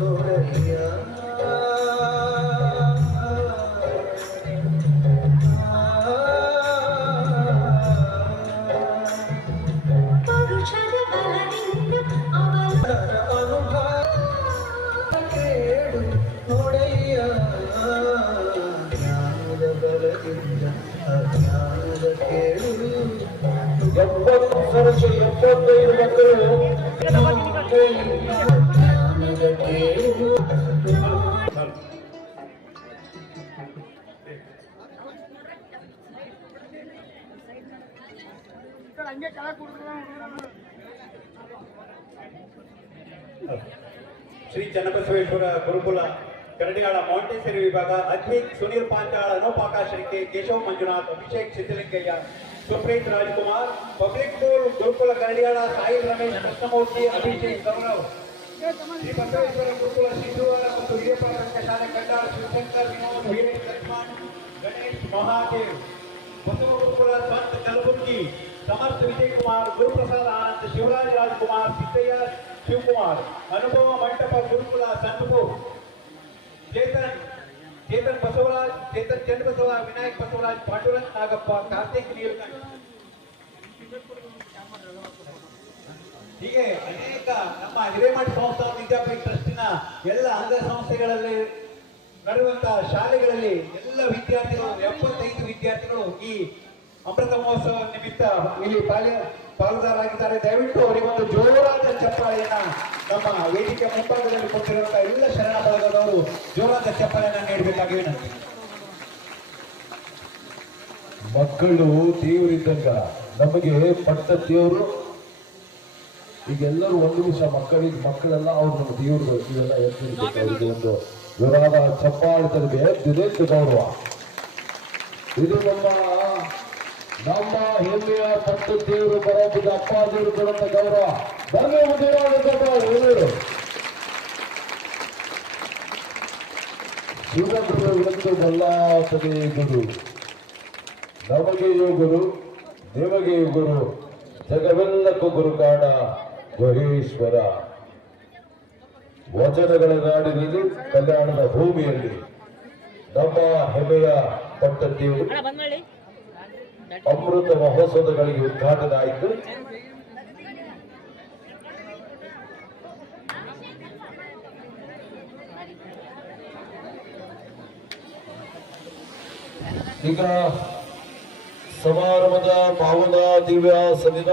छोड़ैया ವರ್ಷ 75 ಮಕ್ಕಳು ಶ್ರೀ ಚನ್ನಬಸವೇಶ್ವರ ಗುರುಕುಲ ಕರಡಿಯಾಳ ಮಾಂಟೇಸರಿ ವಿಭಾಗ ಅಧ್ಯಕ್ಷ ಸುನೀಲ್ ಪಾಂಚಾಳ ಅನೋಪಾಕಾಶರಿಕೆ ಕೇಶವ್ ಮಂಜುನಾಥ್ ಅಭಿಷೇಕ್ ಸಿದ್ದಲಿಂಗಯ್ಯ ಸುಪ್ರೀತ್ ರಾಜ್ಕುಮಾರ್ ಪಬ್ಲಿಕ್ ಸ್ಕೂಲ್ ಗುರುಕುಲ ಕರಡಿಯಾಳ ಸಾಯಿ ರಮೇಶ್ ಕೃಷ್ಣಮೂರ್ತಿ ಅಭಿಷೇಕ್ ಗೌರವ್ ಶ್ರೀ ಬಸವೇಶ್ವರ ಗುರುಕುಲ ಶಿಶುವಾರ ಮತ್ತು ಹಿರಿಯ ಪ್ರಾಥಮಿಕ ಶಾಲೆ ಕಟ್ಟಾಳ ಶಿವಶಂಕರ್ ವಿನೋದ್ ವೀರೇಶ್ ಲಕ್ಷ್ಮಣ್ ಗಣೇಶ್ ಮಹಾದೇವ್ ಬಸವ ಗುರುಕುಲ ಸ್ವಂತ ಕಲಬುರ್ಗಿ ಸಮರ್ಥ ವಿಜಯ್ ಕುಮಾರ್ ಗುರುಪ್ರಸಾದ್ ಆನಂದ್ ಶಿವರಾಜ್ ರಾಜ್ಕುಮಾರ್ ಸಿದ್ದಯ್ಯ ಶಿವಕುಮಾರ್ ಅನುಭವ ಮಂಟಪ ಗುರುಕುಲ ಸಂತಪುರ್ ಚೇತನ್ ಬಸವರಾಜ್ ಚೇತನ್ ಚನ್ನಬಸವ ವಿನಾಯಕ್ ಬಸವರಾಜ್ ಪಾಂಡುರಂಗ್ ನಾಗಪ್ಪ ಕಾರ್ತಿಕ್ ನೀಲಕಂಠ್ ಹೀಗೆ ಅನೇಕ ನಮ್ಮ ಹಿರೇಮಠ ಸಂಸ್ಥಾನ ವಿದ್ಯಾಪೀಠ ಟ್ರಸ್ಟಿನ ಎಲ್ಲ ಅಂಗ ಸಂಸ್ಥೆಗಳಲ್ಲಿ ನಡೆಯುವಂತಹ ಶಾಲೆಗಳಲ್ಲಿ ಎಲ್ಲ ವಿದ್ಯಾರ್ಥಿಗಳು 75 ವಿದ್ಯಾರ್ಥಿಗಳು ಈ ಅಮೃತ ಮಹೋತ್ಸವ ನಿಮಿತ್ತ ಇಲ್ಲಿ ಪಾಲುದಾರರಾಗಿದ್ದಾರೆ. ದಯವಿಟ್ಟು ಅವರಿಗೊಂದು ಜೋರಾದ ಚಪ್ಪಾಳೆಯನ್ನ ನಮ್ಮ ವೇದಿಕೆ ಮುಂಭಾಗದಲ್ಲಿ ಕೊಟ್ಟಿರುವಂತಹ ಎಲ್ಲ ಶರಣ ಬಳಗದವರು ಜೋರಾದ ಚಪ್ಪಾಳೆಯನ್ನ ನೀಡಬೇಕಾಗಿ ವಿನಂತಿ. ಮಕ್ಕಳು ದೇವರಿದ್ದಂಗ ನಮಗೆ ಪಟ್ಟ ದೇವರು. ಈಗೆಲ್ಲರೂ ಒಂದು ನಿಮಿಷ ಮಕ್ಕಳೆಲ್ಲ ಅವ್ರು ನಮ್ಮ ದೇವರುಗಳು ಇವೆಲ್ಲ ಎತ್ತಿರ್ಬೇಕು. ಅವರಿಗೆ ಒಂದು ಜೋರಾದ ಚಪ್ಪಾಳೆ ತರಬೇಕು. ಎದ್ದಿದೆ ಗೌರವ. ಇದು ನಮ್ಮ ಹೆಮ್ಮೆಯ ಪಟ್ಟ ದೇವರು ಬರೋದಿದ್ದ ಅಪ್ಪಾಜಿಯವರು ಕೊಡುವಂತ ಗೌರವ. ಬರಲೇ ಮುಗಿರು ಶಿವಗುರು ಎಂದು ಬಲ್ಲಾತದೆ ಗುರು. ನಮಗೆಯೂ ಗುರು ನಿಮಗೆಯೂ ಗುರು ಜಗವೆಲ್ಲಕ್ಕೂ ಗುರು ಕಾಣ ಗುಹೇಶ್ವರ. ವಚನಗಳ ನಾಡಿನಲ್ಲಿ ಕಲ್ಯಾಣದ ಭೂಮಿಯಲ್ಲಿ ನಮ್ಮ ಹೆಮ್ಮೆಯ ಪಟ್ಟ ದೇವರು ಅಮೃತ ಮಹೋತ್ಸವಗಳಿಗೆ ಉದ್ಘಾಟನೆ ಆಯಿತು. ಈಗ ಸಮಾರಂಭದ ಪಾವನ ದಿವ್ಯ ಸನ್ನಿಧಾನ